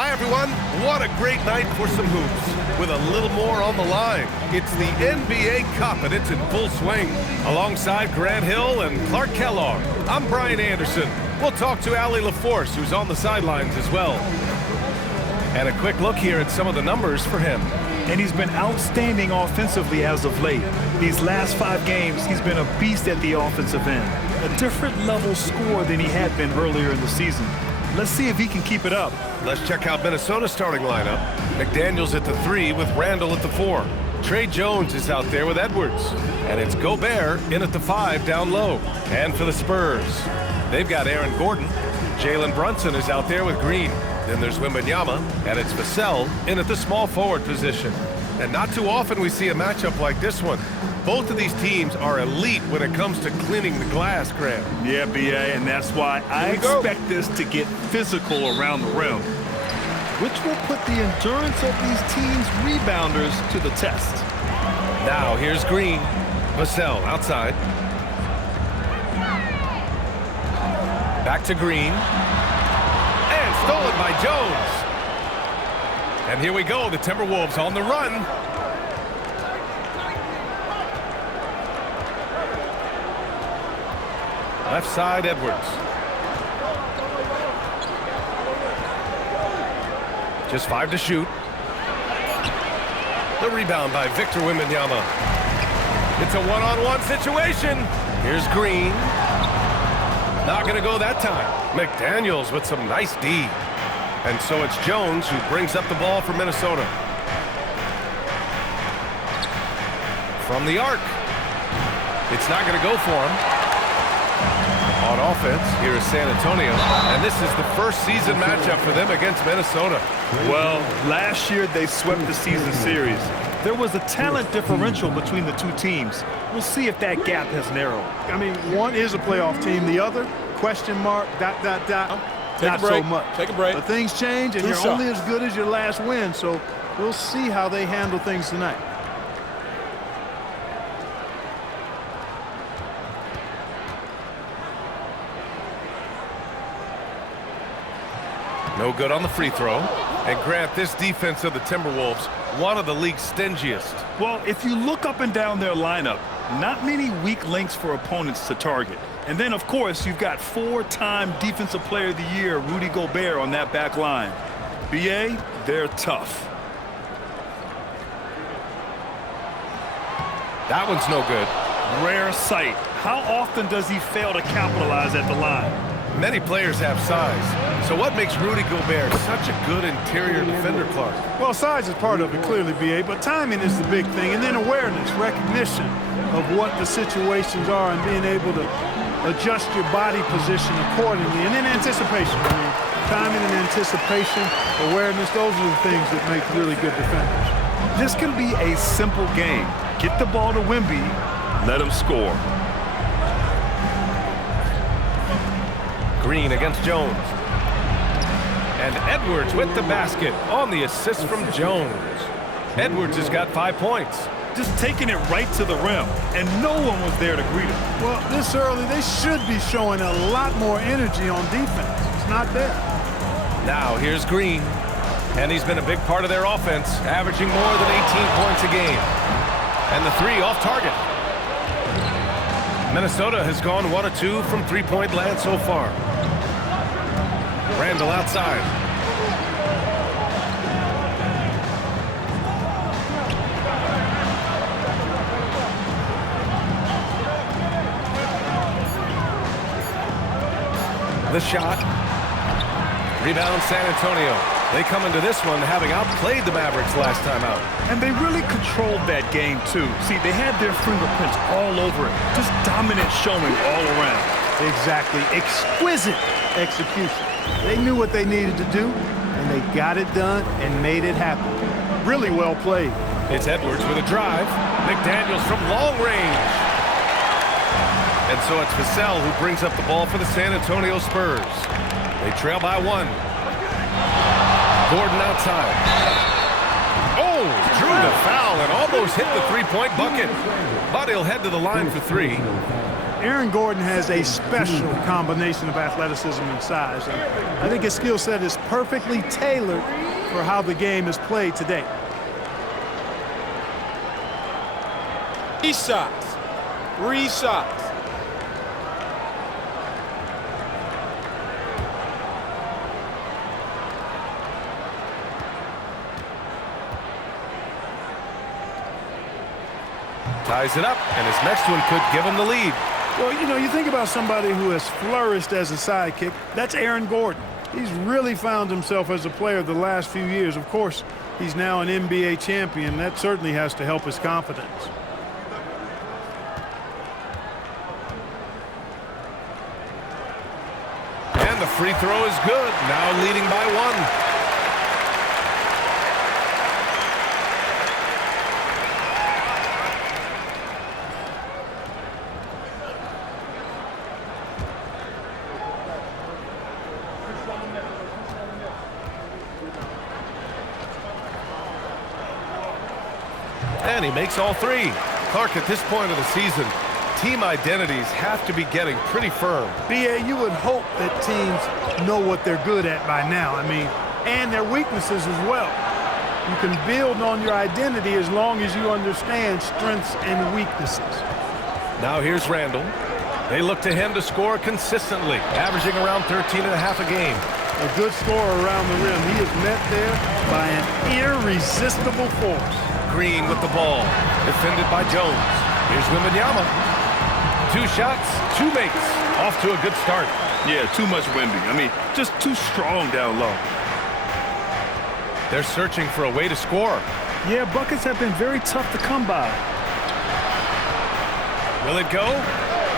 Hi, everyone. What a great night for some hoops. With a little more on the line, it's the NBA Cup, and it's in full swing. Alongside Grant Hill and Clark Kellogg, I'm Brian Anderson. We'll talk to Allie LaForce, who's on the sidelines as well. And a quick look here at some of the numbers for him. And he's been outstanding offensively as of late. These last 5 games, he's been a beast at the offensive end. A different level score than he had been earlier in the season. Let's see if he can keep it up. Let's check out Minnesota's starting lineup. McDaniels at the 3 with Randall at the 4. Trey Jones is out there with Edwards. And it's Gobert in at the 5 down low. And for the Spurs, they've got Aaron Gordon. Jalen Brunson is out there with Green. Then there's Wembanyama, and it's Vassell in at the small forward position. And not too often we see a matchup like this one. Both of these teams are elite when it comes to cleaning the glass, Grant. Yeah, B.A., and that's why I expect this to get physical around the rim, which will put the endurance of these teams' rebounders to the test. Now here's Green. Vassell outside. Back to Green. And stolen by Jones. And here we go, the Timberwolves on the run. Left side, Edwards. Just 5 to shoot. The rebound by Victor Wembanyama. It's a one-on-one situation. Here's Green. Not going to go that time. McDaniels with some nice D. And so it's Jones who brings up the ball for Minnesota. From the arc. It's not going to go for him. On offense, here is San Antonio. And this is the first season matchup for them against Minnesota. Well, last year they swept the season series. There was a talent differential between the two teams. We'll see if that gap has narrowed. I mean, one is a playoff team. The other, question mark, ... Not so much. Take a break. But things change, and you're only as good as your last win. So we'll see how they handle things tonight. No good on the free throw. And Grant, this defense of the Timberwolves, one of the league's stingiest. Well, if you look up and down their lineup, not many weak links for opponents to target. And then, of course, you've got 4-time Defensive Player of the Year, Rudy Gobert, on that back line. B.A., they're tough. That one's no good. Rare sight. How often does he fail to capitalize at the line? Many players have size. So what makes Rudy Gobert such a good interior defender, Clark? Well, size is part of it, clearly, B.A., but timing is the big thing. And then awareness, recognition of what the situations are and being able to adjust your body position accordingly. And then anticipation. I mean, timing and anticipation, awareness, those are the things that make really good defenders. This can be a simple game. Get the ball to Wemby, let him score. Green against Jones. And Edwards with the basket on the assist from Jones. Edwards has got 5 points. Just taking it right to the rim, and no one was there to greet him. Well, this early, they should be showing a lot more energy on defense. It's not there. Now here's Green. And he's been a big part of their offense, averaging more than 18 points a game. And the 3 off target. Minnesota has gone 1 of 2 from three-point land so far. Randall outside. The shot. Rebound San Antonio. They come into this one having outplayed the Mavericks last time out. And they really controlled that game, too. See, they had their fingerprints all over it. Just dominant showing all around. Exactly. Exquisite execution. They knew what they needed to do, and they got it done and made it happen. Really well played. It's Edwards with a drive. McDaniels from long range. And so it's Vassell who brings up the ball for the San Antonio Spurs. They trail by 1. Gordon outside. Oh, drew the foul and almost hit the three-point bucket. But he'll head to the line for 3. Aaron Gordon has a special combination of athleticism and size. And I think his skill set is perfectly tailored for how the game is played today. 3 shots. 3 shots. Ties it up, and his next one could give him the lead. Well, you know, you think about somebody who has flourished as a sidekick. That's Aaron Gordon. He's really found himself as a player the last few years. Of course, he's now an NBA champion. That certainly has to help his confidence. And the free throw is good. Now leading by 1. And he makes all 3. Clark, at this point of the season, team identities have to be getting pretty firm. B.A., you would hope that teams know what they're good at by now. I mean, and their weaknesses as well. You can build on your identity as long as you understand strengths and weaknesses. Now here's Randall. They look to him to score consistently, averaging around 13.5 a game. A good scorer around the rim. He is met there by an irresistible force. Green with the ball, defended by Jones. Here's Wembanyama. 2 shots, 2 makes. Off to a good start. Yeah, too much Wemby. I mean, just too strong down low. They're searching for a way to score. Yeah, buckets have been very tough to come by. Will it go?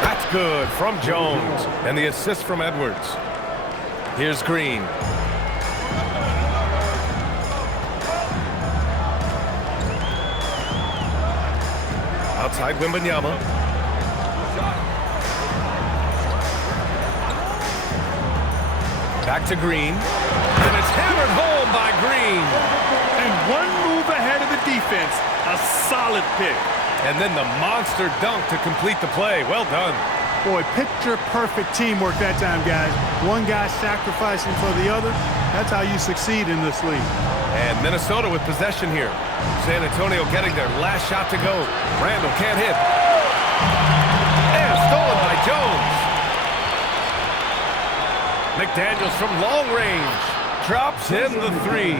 That's good from Jones. And the assist from Edwards. Here's Green. Outside Wembanyama. Back to Green. And it's hammered home by Green. And 1 move ahead of the defense. A solid pick. And then the monster dunk to complete the play. Well done. Boy, picture-perfect teamwork that time, guys. One guy sacrificing for the other. That's how you succeed in this league. And Minnesota with possession here. San Antonio getting their last shot to go. Randall can't hit. And stolen by Jones. McDaniels from long range. Drops in the 3.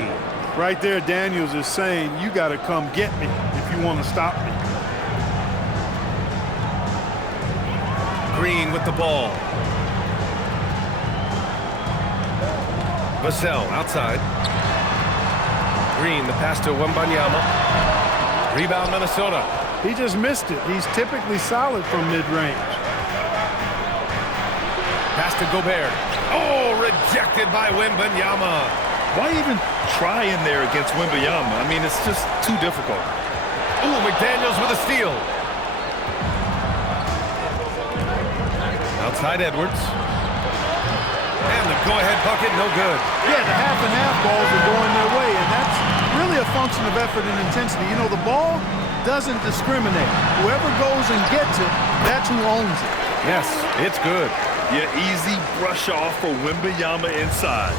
Right there, Daniels is saying, you got to come get me if you want to stop me. Green with the ball. Vassell outside. Green, the pass to Wembanyama. Rebound, Minnesota. He just missed it. He's typically solid from mid-range. Pass to Gobert. Oh, rejected by Wembanyama. Why even try in there against Wembanyama? I mean, it's just too difficult. Ooh, McDaniels with a steal. Outside Edwards. And the go-ahead bucket, no good. Yeah, the half-and-half balls are going their way, and that's really a function of effort and intensity. You know, the ball doesn't discriminate. Whoever goes and gets it, that's who owns it. Yes, it's good. Yeah, easy brush off for Wembanyama inside.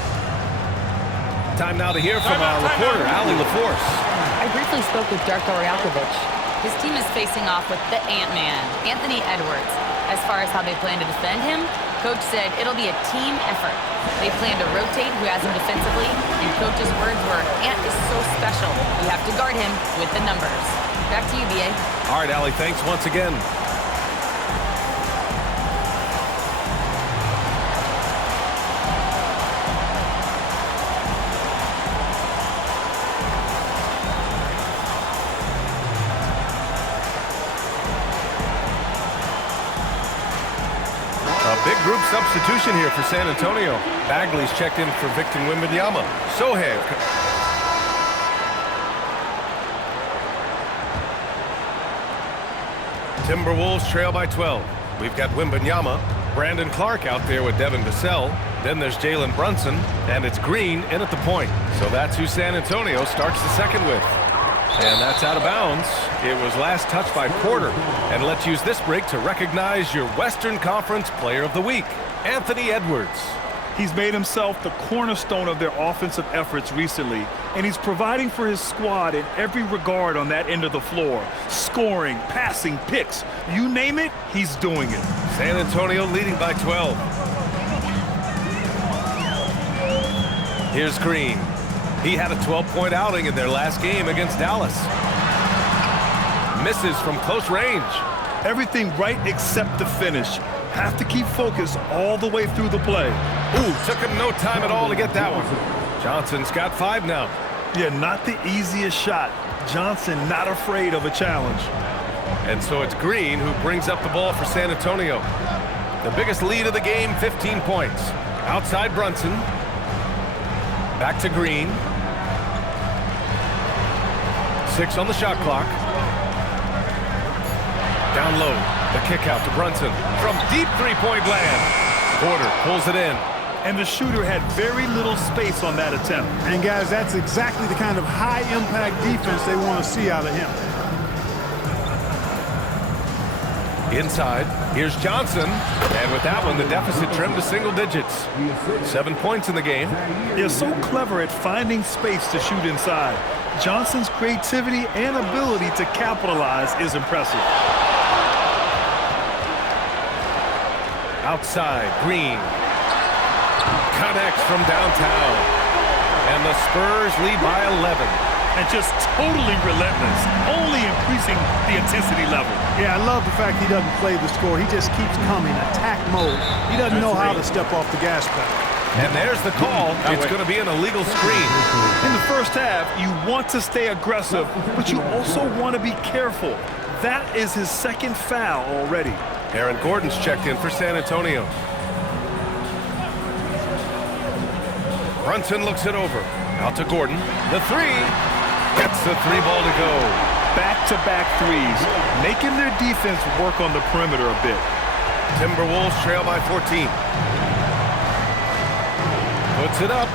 Time now to hear from our reporter, Allie LaForce. I briefly spoke with Darko Rajakovic. His team is facing off with the Ant-Man, Anthony Edwards. As far as how they plan to defend him, Coach said it'll be a team effort. They plan to rotate who has him defensively, and Coach's words were, Ant is so special. We have to guard him with the numbers. Back to you, B.A. All right, Allie, thanks once again. Big group substitution here for San Antonio. Bagley's checked in for Victor Wembanyama. Sohan. Timberwolves trail by 12. We've got Wembanyama, Brandon Clark out there with Devin Vassell. Then there's Jalen Brunson, and it's Green in at the point. So that's who San Antonio starts the second with. And that's out of bounds. It was last touched by Porter. And let's use this break to recognize your Western Conference Player of the Week, Anthony Edwards. He's made himself the cornerstone of their offensive efforts recently, and he's providing for his squad in every regard on that end of the floor. Scoring, passing, picks, you name it, he's doing it. San Antonio leading by 12. Here's Green. He had a 12-point outing in their last game against Dallas. Misses from close range. Everything right except the finish. Have to keep focused all the way through the play. Ooh, took him no time at all to get that one. Johnson's got 5 now. Yeah, not the easiest shot. Johnson not afraid of a challenge. And so it's Green who brings up the ball for San Antonio. The biggest lead of the game, 15 points. Outside Brunson. Back to Green. 6 on the shot clock. Down low. The kick out to Brunson from deep three-point land. Porter pulls it in. And the shooter had very little space on that attempt. And guys, that's exactly the kind of high-impact defense they want to see out of him. Inside, here's Johnson. And with that one, the deficit trimmed to single digits. 7 points in the game. They're so clever at finding space to shoot inside. Johnson's creativity and ability to capitalize is impressive. Outside, Green connects from downtown. And the Spurs lead by 11. And just totally relentless, only increasing the intensity level. Yeah, I love the fact he doesn't play the score. He just keeps coming, attack mode. He doesn't know how to step off the gas pedal. And there's the call. It's going to be an illegal screen. In the first half, you want to stay aggressive, but you also want to be careful. That is his second foul already. Aaron Gordon's checked in for San Antonio. Brunson looks it over. Out to Gordon. The three. Gets the 3-ball to go. Back-to-back threes, making their defense work on the perimeter a bit. Timberwolves trail by 14. Puts it up.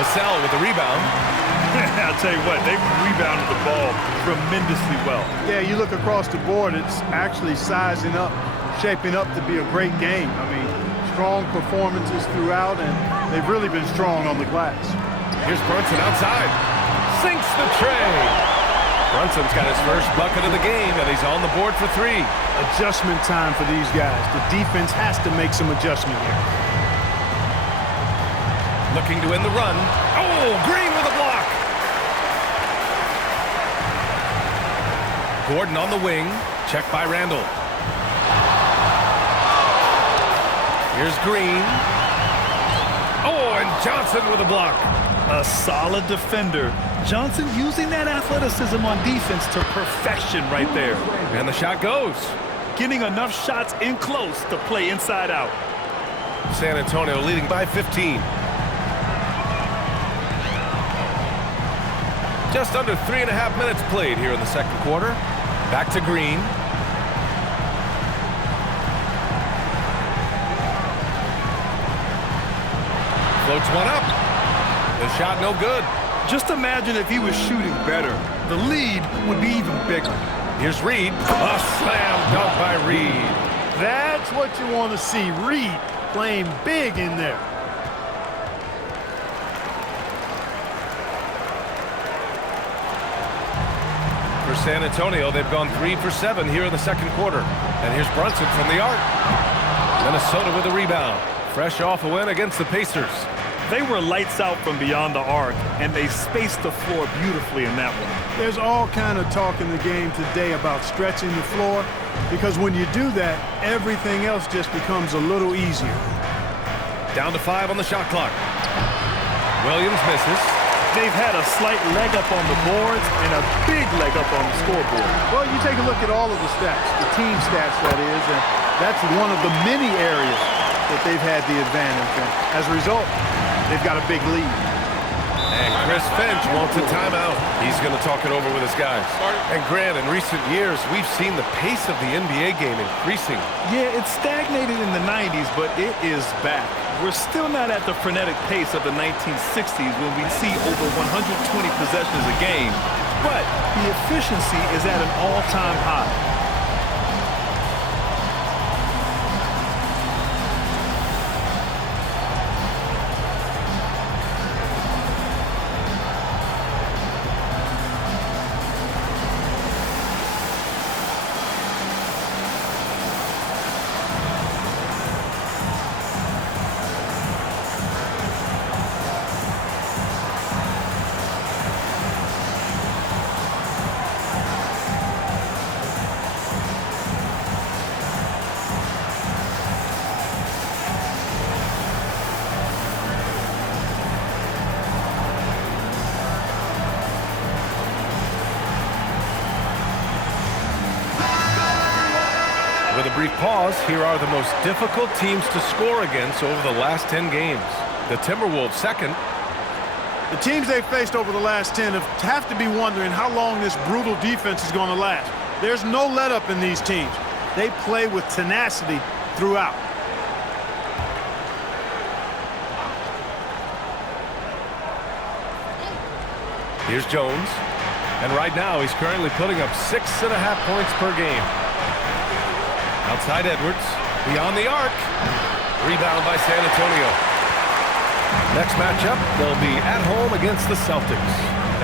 Vassell with the rebound. I'll tell you what, they rebounded the ball tremendously well. Yeah, you look across the board, it's actually sizing up, shaping up to be a great game. I mean, strong performances throughout, and they've really been strong on the glass. Here's Brunson outside. Sinks the tray. Brunson's got his first bucket of the game, and he's on the board for 3. Adjustment time for these guys. The defense has to make some adjustment here. Looking to end the run. Oh, Green with a block. Gordon on the wing. Checked by Randall. Here's Green. Oh, and Johnson with a block. A solid defender. Johnson using that athleticism on defense to perfection right there. And the shot goes. Getting enough shots in close to play inside out. San Antonio leading by 15. Just under 3.5 minutes played here in the second quarter. Back to Green. Floats one up. The shot no good. Just imagine if he was shooting better. The lead would be even bigger. Here's Reed. A slam dunk by Reed. That's what you want to see. Reed playing big in there. For San Antonio, they've gone 3 for 7 here in the second quarter. And here's Brunson from the arc. Minnesota with a rebound. Fresh off a win against the Pacers. They were lights out from beyond the arc, and they spaced the floor beautifully in that one. There's all kind of talk in the game today about stretching the floor, because when you do that, everything else just becomes a little easier. Down to 5 on the shot clock. Williams misses. They've had a slight leg up on the boards and a big leg up on the scoreboard. Well, you take a look at all of the stats, the team stats that is, and that's one of the many areas that they've had the advantage. And as a result, they've got a big lead. And Chris Finch wants a timeout. He's going to talk it over with his guys. And Grant, in recent years, we've seen the pace of the NBA game increasing. Yeah, it stagnated in the 90s, but it is back. We're still not at the frenetic pace of the 1960s when we see over 120 possessions a game, but the efficiency is at an all-time high. With a brief pause, here are the most difficult teams to score against over the last 10 games. The Timberwolves second. The teams they've faced over the last 10 have to be wondering how long this brutal defense is going to last. There's no let-up in these teams. They play with tenacity throughout. Here's Jones. And right now, he's currently putting up 6.5 points per game. Outside Edwards, beyond the arc. Rebound by San Antonio. Next matchup, they'll be at home against the Celtics.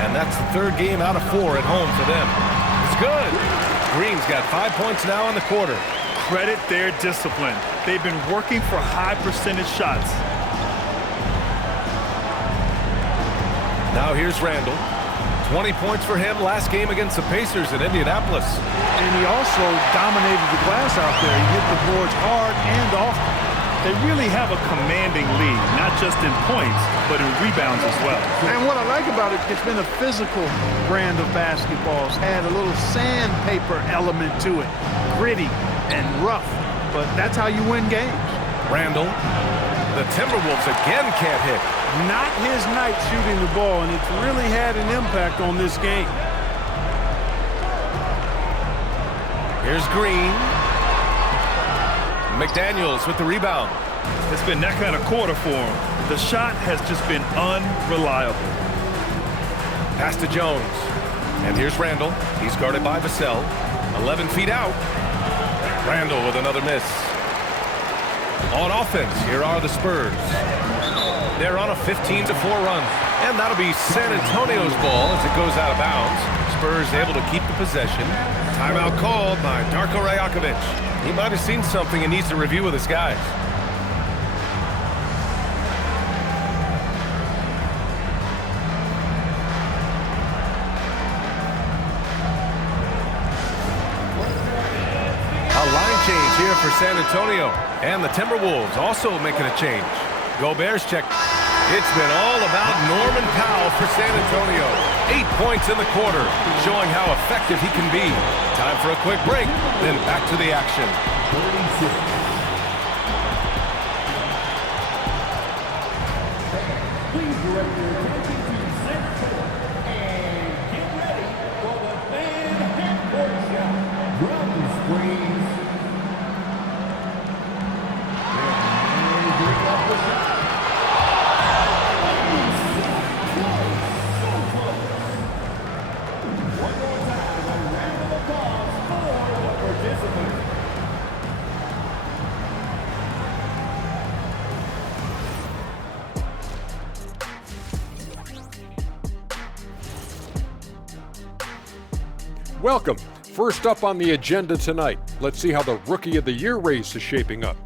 And that's the third game out of 4 at home for them. It's good. Green's got 5 points now in the quarter. Credit their discipline. They've been working for high percentage shots. Now here's Randall. 20 points for him last game against the Pacers in Indianapolis. And he also dominated the glass out there. He hit the boards hard and often. They really have a commanding lead, not just in points, but in rebounds as well. And what I like about it, it's been a physical brand of basketball. It's had a little sandpaper element to it. Gritty and rough, but that's how you win games. Randall. The Timberwolves again can't hit. Not his night shooting the ball, and it's really had an impact on this game. Here's Green. McDaniels with the rebound. It's been that kind of quarter for him. The shot has just been unreliable. Pass to Jones. And here's Randall. He's guarded by Vassell. 11 feet out. Randall with another miss. On offense, here are the Spurs. They're on a 15-4 run. And that'll be San Antonio's ball as it goes out of bounds. Spurs able to keep the possession. Timeout called by Darko Rajakovic. He might have seen something and needs to review with his guys. A line change here for San Antonio. And the Timberwolves also making a change. Gobert's check. It's been all about Norman Powell for San Antonio. 8 points in the quarter, showing how effective he can be. Time for a quick break, then back to the action. Please direct your attention to Central and get ready for the fan half-court shot. Drum screens. And bring up the shot. One more time, a round of applause for the participants. Welcome. First up on the agenda tonight, let's see how the Rookie of the Year race is shaping up.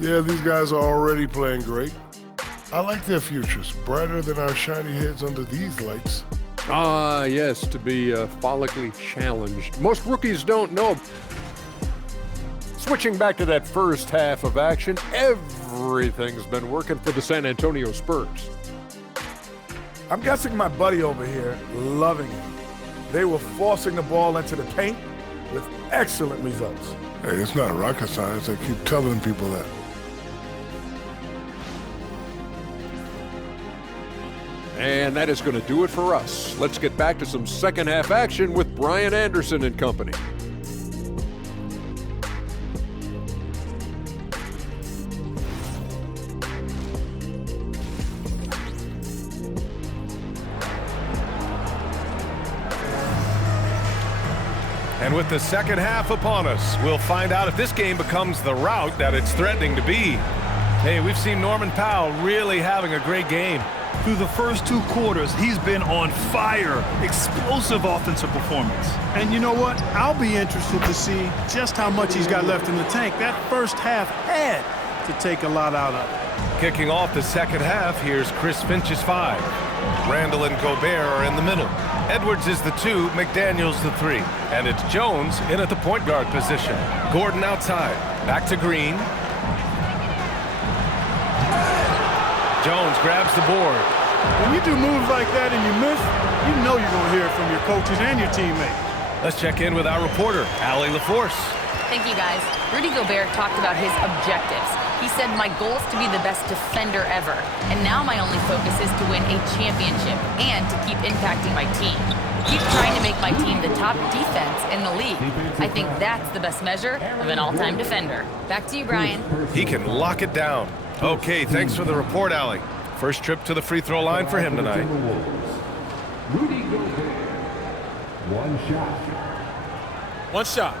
Yeah, these guys are already playing great. I like their futures, brighter than our shiny heads under these lights. Ah, yes, to be follically challenged. Most rookies don't know. Switching back to that first half of action, everything's been working for the San Antonio Spurs. I'm guessing my buddy over here loving it. They were forcing the ball into the paint with excellent results. Hey, it's not rocket science. I keep telling people that. And that is going to do it for us. Let's get back to some second half action with Brian Anderson and company. And with the second half upon us, we'll find out if this game becomes the rout that it's threatening to be. Hey, we've seen Norman Powell really having a great game. Through the first 2 quarters, he's been on fire. Explosive offensive performance. And you know what? I'll be interested to see just how much he's got left in the tank. That first half had to take a lot out of it. Kicking off the second half, here's Chris Finch's 5. Randall and Gobert are in the middle. Edwards is the 2, McDaniels the 3. And it's Jones in at the point guard position. Gordon outside. Back to Green. Jones grabs the board. When you do moves like that and you miss, you know you're going to hear it from your coaches and your teammates. Let's check in with our reporter, Allie LaForce. Thank you, guys. Rudy Gobert talked about his objectives. He said, my goal is to be the best defender ever. And now my only focus is to win a championship and to keep impacting my team. Keep trying to make my team the top defense in the league. I think that's the best measure of an all-time defender. Back to you, Brian. He can lock it down. Okay, thanks for the report, Allie. First trip to the free throw line for him tonight. Rudy Gobert. 1 shot. 1 shot.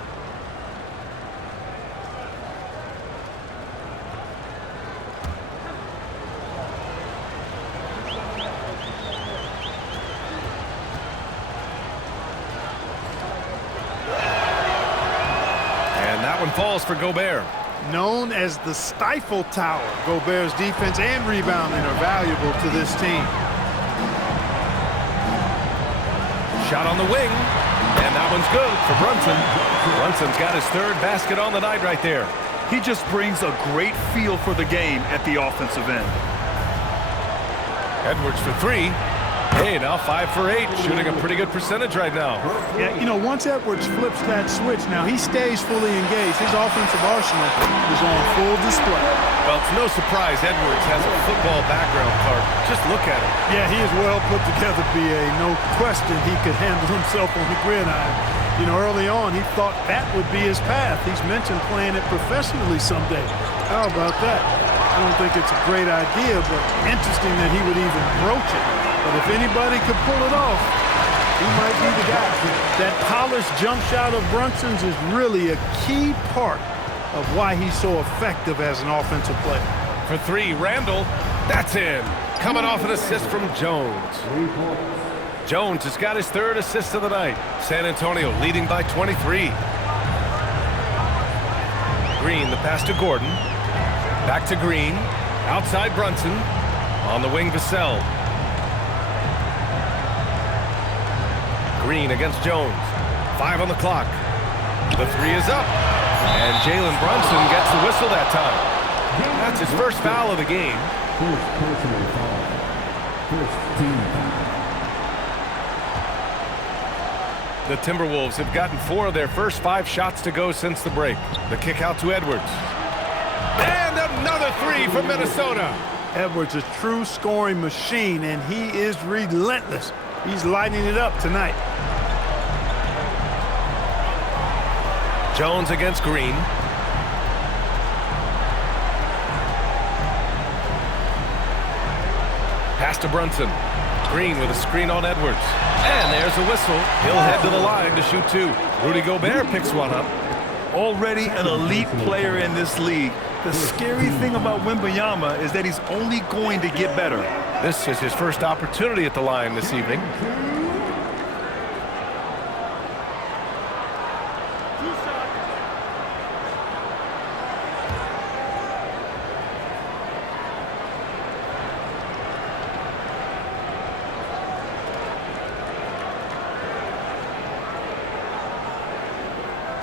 And that one falls for Gobert. Known as the Stifle Tower, Gobert's defense and rebounding are valuable to this team. Shot on the wing, and that one's good for Brunson. Brunson's got his 3rd basket on the night right there. He just brings a great feel for the game at the offensive end. Edwards for 3. Hey, now 5 for 8, shooting a pretty good percentage right now. Yeah, you know, once Edwards flips that switch, now he stays fully engaged. His offensive arsenal is on full display. Well, it's no surprise Edwards has a football background, Clark. Just look at him. Yeah, he is well put together, B.A. No question he could handle himself on the gridiron. You know, early on, he thought that would be his path. He's mentioned playing it professionally someday. How about that? I don't think it's a great idea, but interesting that he would even broach it. But if anybody could pull it off, he might be the guy. That polished jump shot of Brunson's is really a key part of why he's so effective as an offensive player. For 3, Randall. That's in. Coming off an assist from Jones. Jones has got his 3rd assist of the night. San Antonio leading by 23. Green, the pass to Gordon. Back to Green. Outside Brunson. On the wing, Vassell. Green against Jones. 5 on the clock. The 3 is up. And Jalen Brunson gets the whistle that time. That's his first foul of the game. First personal foul. First team foul. The Timberwolves have gotten 4 of their first 5 shots to go since the break. The kick out to Edwards. And another 3 for Minnesota. Edwards, a true scoring machine, and he is relentless. He's lighting it up tonight. Jones against Green. Pass to Brunson. Green with a screen on Edwards. And there's a whistle. He'll head to the line to shoot 2. Rudy Gobert picks one up. Already an elite player in this league. The scary thing about Wembanyama is that he's only going to get better. This is his first opportunity at the line this evening.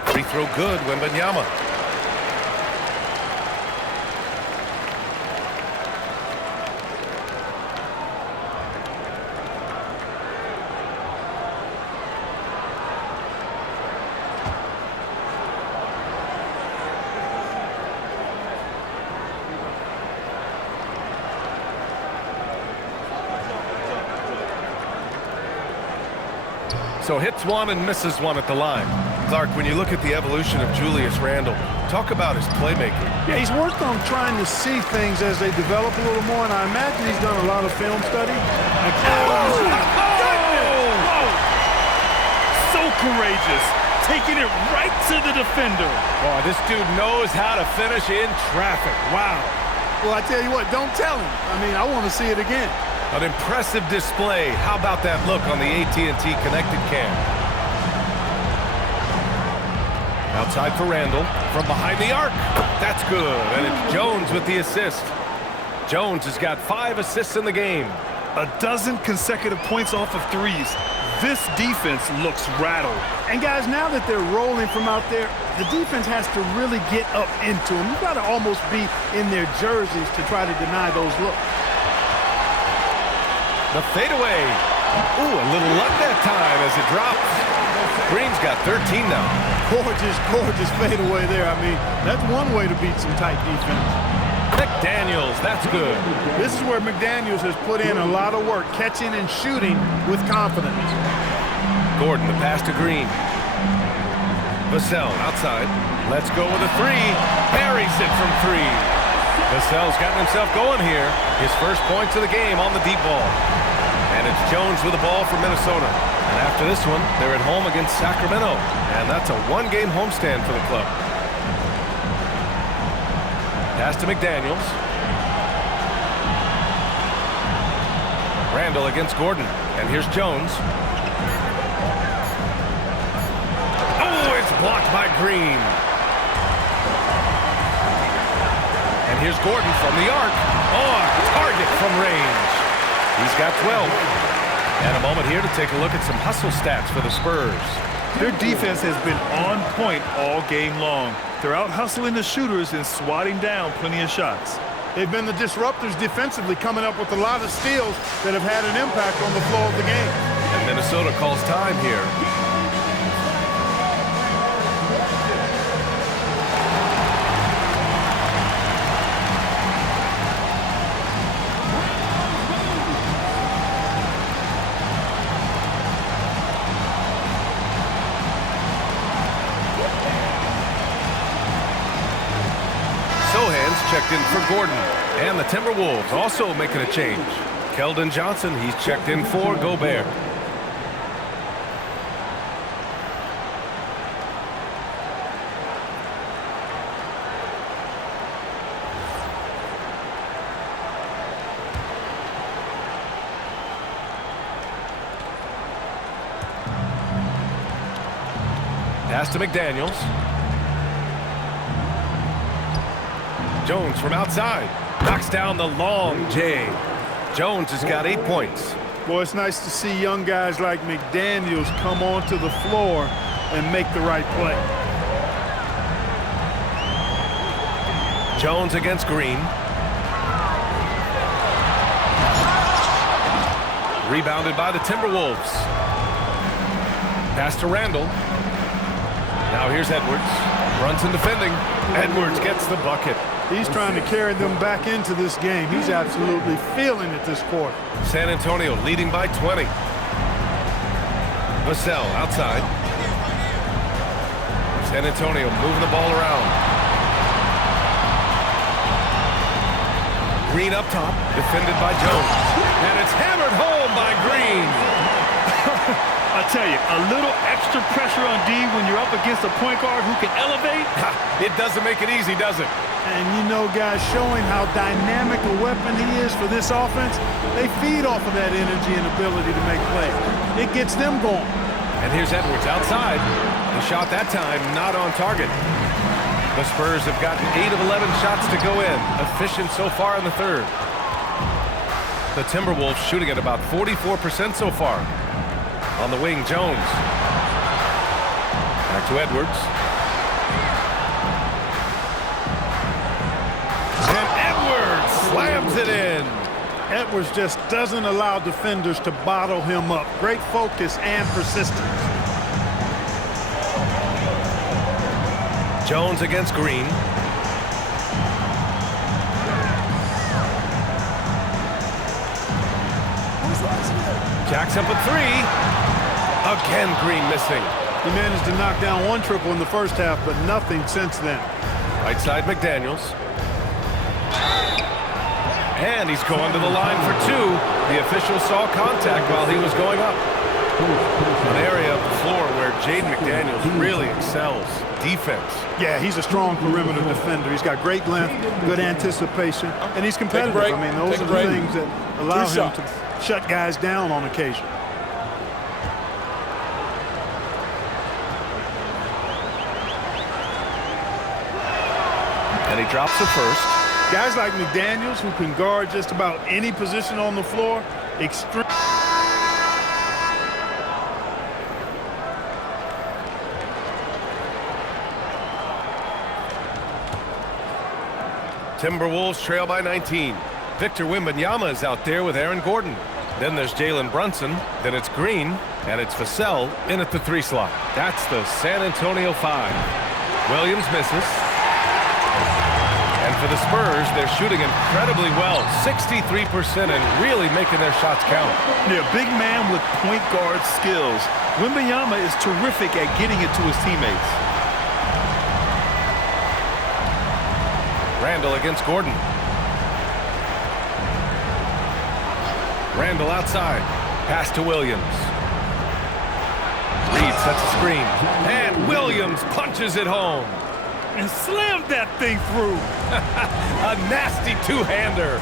Free throw good, Wembanyama. So hits one and misses one at the line. Clark, when you look at the evolution of Julius Randle, talk about his playmaking. Yeah, he's worked on trying to see things as they develop a little more, and I imagine he's done a lot of film study. So courageous, taking it right to the defender. Boy, this dude knows how to finish in traffic. Wow. Well, I tell you what, don't tell him. I mean, I want to see it again. An impressive display. How about that look on the AT&T Connected Cam? Outside for Randle, from behind the arc. That's good, and it's Jones with the assist. Jones has got 5 assists in the game. 12 consecutive points off of threes. This defense looks rattled. And guys, now that they're rolling from out there, the defense has to really get up into them. You've got to almost be in their jerseys to try to deny those looks. The fadeaway. Ooh, a little luck that time as it drops. Green's got 13 now. Gorgeous fadeaway there. I mean, that's one way to beat some tight defense. McDaniels, that's good. This is where McDaniels has put in a lot of work, catching and shooting with confidence. Gordon, the pass to Green. Vassell outside. Let's go with a 3. Buries it from 3. Vassell's gotten himself going here. His first points of the game on the deep ball. And it's Jones with the ball for Minnesota. And after this one, they're at home against Sacramento. And that's a 1-game homestand for the club. Pass to McDaniels. Randle against Gordon. And here's Jones. Oh, it's blocked by Green. And here's Gordon from the arc. Oh, a target from range. He's got 12. And a moment here to take a look at some hustle stats for the Spurs. Their defense has been on point all game long. They're out hustling the shooters and swatting down plenty of shots. They've been the disruptors defensively, coming up with a lot of steals that have had an impact on the flow of the game. And Minnesota calls time here. Checked in for Gordon. And the Timberwolves also making a change. Keldon Johnson, he's checked in for Gobert. Pass to McDaniels. Jones from outside. Knocks down the long J. Jones has got 8 points. Boy, it's nice to see young guys like McDaniels come onto the floor and make the right play. Jones against Green. Rebounded by the Timberwolves. Pass to Randle. Now here's Edwards. Brunson defending. Edwards gets the bucket. He's trying to carry them back into this game. He's absolutely feeling it this quarter. San Antonio leading by 20. Vassell outside. San Antonio moving the ball around. Green up top, defended by Jones. And it's hammered home by Green. I tell you, a little extra pressure on D when you're up against a point guard who can elevate. It doesn't make it easy, does it? And you know, guys, showing how dynamic a weapon he is for this offense, they feed off of that energy and ability to make plays. It gets them going. And here's Edwards outside. The shot that time not on target. The Spurs have gotten 8 of 11 shots to go in. Efficient so far in the third. The Timberwolves shooting at about 44% so far. On the wing, Jones. Back to Edwards. And Edwards slams it in. Edwards just doesn't allow defenders to bottle him up. Great focus and persistence. Jones against Green. Jacks up a 3. Again, Green missing. He managed to knock down one triple in the first half, but nothing since then. Right side McDaniels. And he's going to the line for two. The official saw contact while he was going up. An area of the floor where Jaden McDaniels really excels. Defense. Yeah, he's a strong perimeter defender. He's got great length, good anticipation, and he's competitive. I mean, those are the things that allow him to shut guys down on occasion. And he drops the first. Guys like McDaniels, who can guard just about any position on the floor, extreme. Timberwolves trail by 19. Victor Wembanyama is out there with Aaron Gordon. Then there's Jalen Brunson. Then it's Green. And it's Vassell in at the 3 slot. That's the San Antonio 5. Williams misses. And for the Spurs, they're shooting incredibly well. 63% and really making their shots count. Yeah, big man with point guard skills. Wembanyama is terrific at getting it to his teammates. Randall against Gordon. Randall outside. Pass to Williams. Reed sets a screen. And Williams punches it home. And slammed that thing through. A nasty two-hander.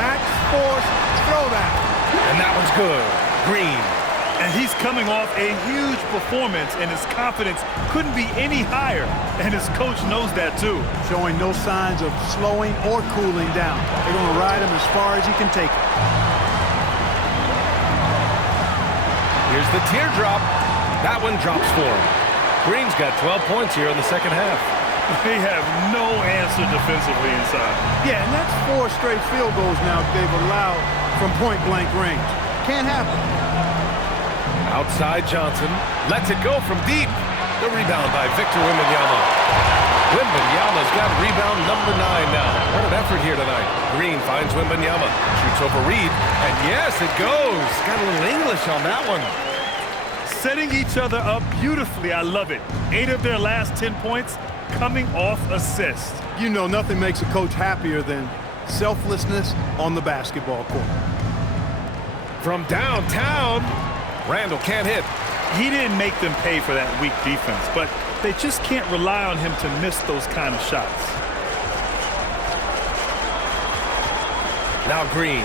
Max Force throwdown. And that one's good. Green. And he's coming off a huge performance, and his confidence couldn't be any higher. And his coach knows that, too. Showing no signs of slowing or cooling down. They're going to ride him as far as he can take it. Here's the teardrop. That one drops for him. Green's got 12 points here in the second half. They have no answer defensively inside. Yeah, and that's 4 straight field goals now they've allowed from point-blank range. Can't happen. Outside Johnson. Lets it go from deep. The rebound by Victor Wembanyama. Wembanyama's got rebound number 9 now. What an effort here tonight. Green finds Wembanyama. Shoots over Reed. And yes, it goes. Got a little English on that one. Setting each other up beautifully. I love it. 8 of their last 10 points coming off assists. You know, nothing makes a coach happier than selflessness on the basketball court. From downtown, Randall can't hit. He didn't make them pay for that weak defense, but they just can't rely on him to miss those kind of shots. Now Green.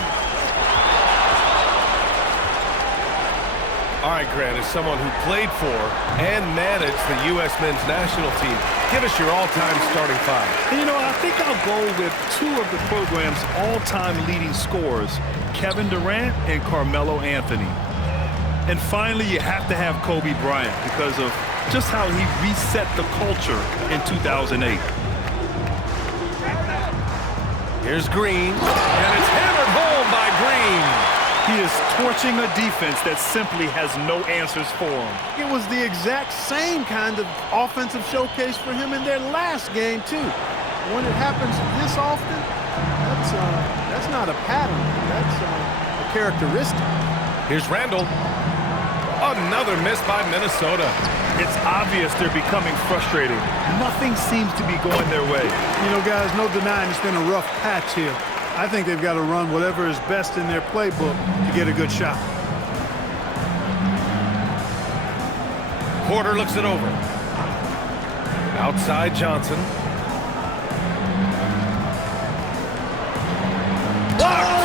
All right, Grant, as someone who played for and managed the U.S. men's national team, give us your all-time starting 5. And, you know, I think I'll go with 2 of the program's all-time leading scorers, Kevin Durant and Carmelo Anthony. And finally, you have to have Kobe Bryant because of just how he reset the culture in 2008. Here's Green, and it's hammered home by Green. He is torching a defense that simply has no answers for him. It was the exact same kind of offensive showcase for him in their last game, too. When it happens this often, that's not a pattern. That's a characteristic. Here's Randall. Another miss by Minnesota. It's obvious they're becoming frustrated. Nothing seems to be going their way. You know, guys, no denying it's been a rough patch here. I think they've got to run whatever is best in their playbook to get a good shot. Porter looks it over. Outside Johnson. Blocked!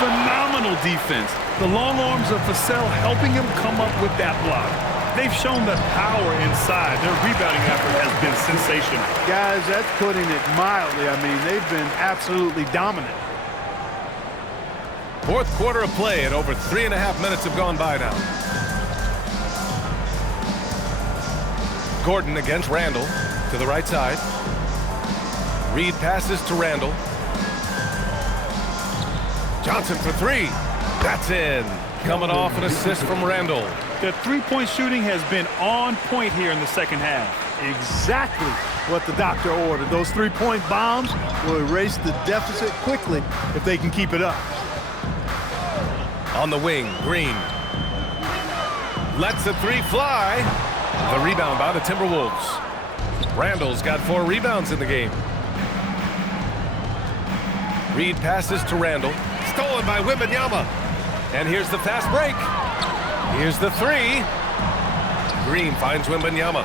Phenomenal defense. The long arms of Vassell helping him come up with that block. They've shown the power inside. Their rebounding effort has been sensational. Guys, that's putting it mildly. I mean, they've been absolutely dominant. Fourth quarter of play, and over 3.5 minutes have gone by now. Gordon against Randall to the right side. Reed passes to Randall. Johnson for 3. That's in. Coming off an assist from Randall. The three-point shooting has been on point here in the second half. Exactly what the doctor ordered. Those three-point bombs will erase the deficit quickly if they can keep it up. On the wing, Green. Lets the three fly. The rebound by the Timberwolves. Randall's got 4 rebounds in the game. Reed passes to Randall. Stolen by Wembanyama. And here's the fast break. Here's the three. Green finds Wembanyama.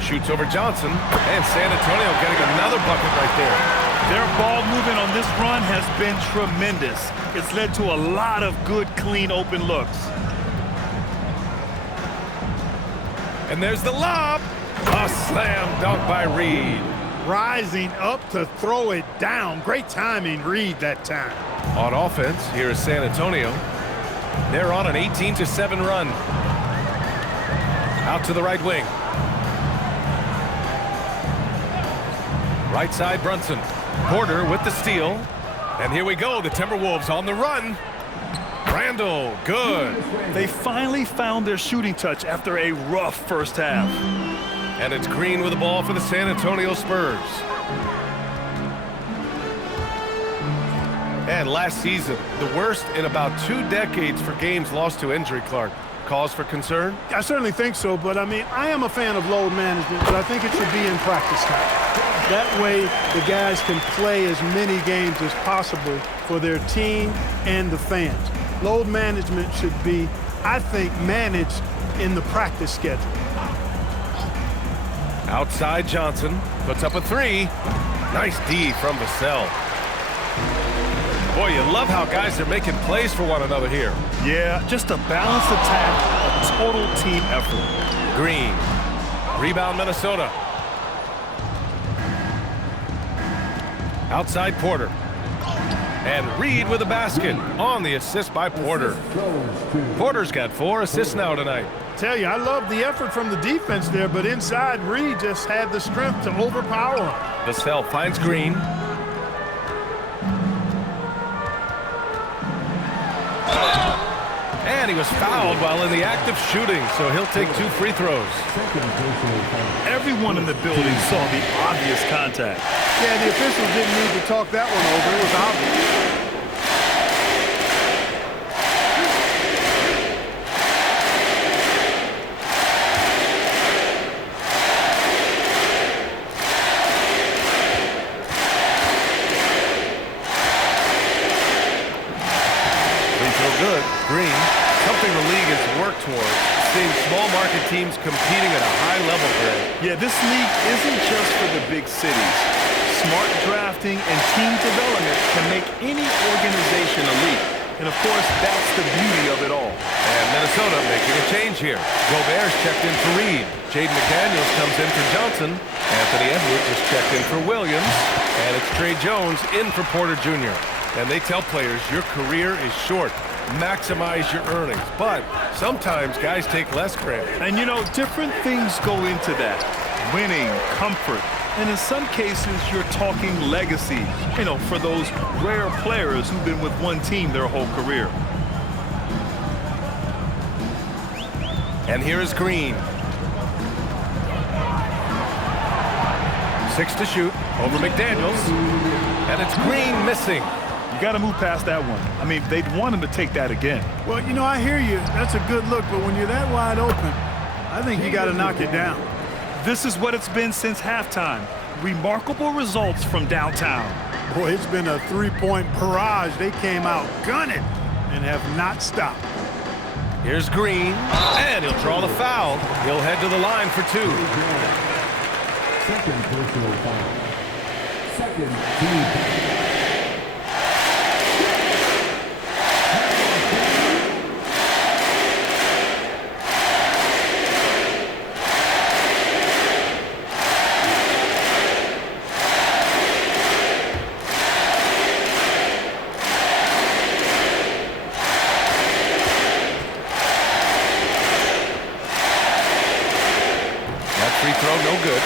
Shoots over Johnson. And San Antonio getting another bucket right there. Their ball movement on this run has been tremendous. It's led to a lot of good, clean, open looks. And there's the lob. A slam dunk by Reed. Rising up to throw it down. Great timing, Reed, that time. On offense, here is San Antonio. They're on an 18-7 run. Out to the right wing. Right side, Brunson. Porter with the steal. And here we go, the Timberwolves on the run. Randall, good. They finally found their shooting touch after a rough first half. And it's Green with the ball for the San Antonio Spurs. And last season, the worst in about 2 decades for games lost to injury, Clark. Cause for concern? I certainly think so, but I mean, I am a fan of load management, but I think it should be in practice time. That way, the guys can play as many games as possible for their team and the fans. Load management should be, I think, managed in the practice schedule. Outside Johnson puts up a three. Nice D from Vassell. Boy, you love how guys are making plays for one another here. Yeah, just a balanced attack, a total team effort. Green. Rebound Minnesota. Outside Porter. And Reed with a basket on the assist by Porter. Porter's got 4 assists now tonight. Tell you, I love the effort from the defense there, but inside, Reed just had the strength to overpower him. Vassell finds Green. And he was fouled while in the act of shooting, so he'll take 2 free throws. Everyone in the building saw the obvious contact. Yeah, the officials didn't need to talk that one over. It was obvious. Good. Green. Something the league has worked towards, seeing small market teams competing at a high level, Greg. Yeah, this league isn't just for the big cities. Smart drafting and team development can make any organization elite. And of course, that's the beauty of it all. And Minnesota making a change here. Gobert's checked in for Reed. Jaden McDaniels comes in for Johnson. Anthony Edwards is checked in for Williams. And it's Tre Jones in for Porter Jr. And they tell players your career is short. Maximize your earnings. But sometimes guys take less credit. And you know, different things go into that. Winning, comfort, and in some cases, you're talking legacy, you know, for those rare players who've been with one team their whole career. And here is Green. 6 to shoot over McDaniels. And it's Green missing. You got to move past that one. I mean, they'd want him to take that again. Well, you know, I hear you. That's a good look, but when you're that wide open, I think you got to knock it down. This is what it's been since halftime. Remarkable results from downtown. Boy, it's been a three-point barrage. They came out gunning and have not stopped. Here's Green, and he'll draw the foul. He'll head to the line for 2. Second personal foul. Second team foul. Free throw, no good.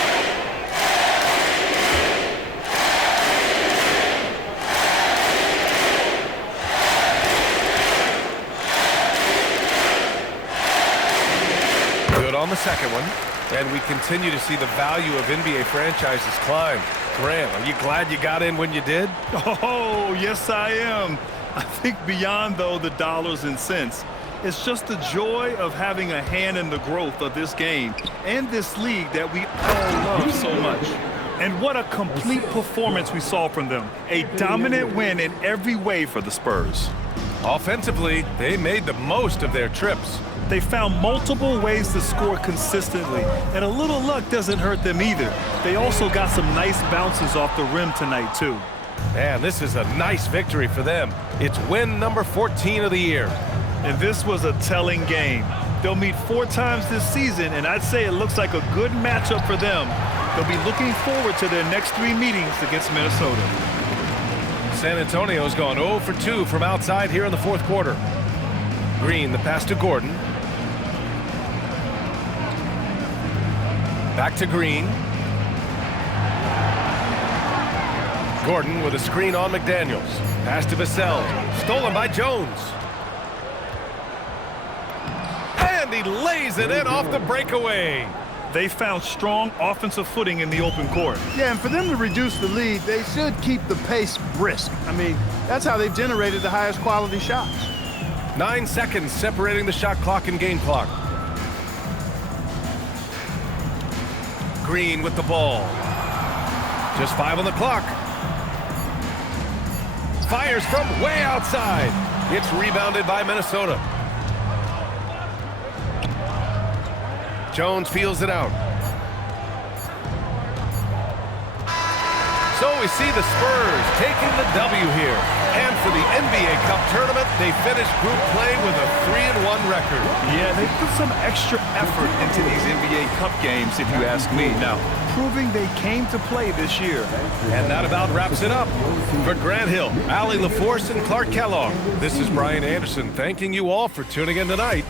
Good on the second one. And we continue to see the value of NBA franchises climb. Grant, are you glad you got in when you did? Oh, yes, I am. I think beyond, though, the dollars and cents, It's just the joy of having a hand in the growth of this game and this league that we all love so much. And what a complete performance we saw from them. A dominant win in every way for the Spurs. Offensively, they made the most of their trips. They found multiple ways to score consistently, and a little luck doesn't hurt them either. They also got some nice bounces off the rim tonight, too. And this is a nice victory for them. It's win number 14 of the year. And this was a telling game. They'll meet 4 times this season, and I'd say it looks like a good matchup for them. They'll be looking forward to their next 3 meetings against Minnesota. San Antonio's gone 0 for 2 from outside here in the fourth quarter. Green, the pass to Gordon. Back to Green. Gordon with a screen on McDaniels. Pass to Vassell. Stolen by Jones. And he lays it in off the breakaway. They found strong offensive footing in the open court. Yeah, and for them to reduce the lead, they should keep the pace brisk. I mean, that's how they've generated the highest quality shots. 9 seconds separating the shot clock and game clock. Green with the ball. Just 5 on the clock. Fires from way outside. It's rebounded by Minnesota. Jones feels it out. So we see the Spurs taking the W here. And for the NBA Cup tournament, they finished group play with a 3-1 record. Yeah, they put some extra effort into these NBA Cup games, if you ask me. Now, proving they came to play this year. And that about wraps it up. For Grant Hill, Allie LaForce, and Clark Kellogg, this is Brian Anderson thanking you all for tuning in tonight.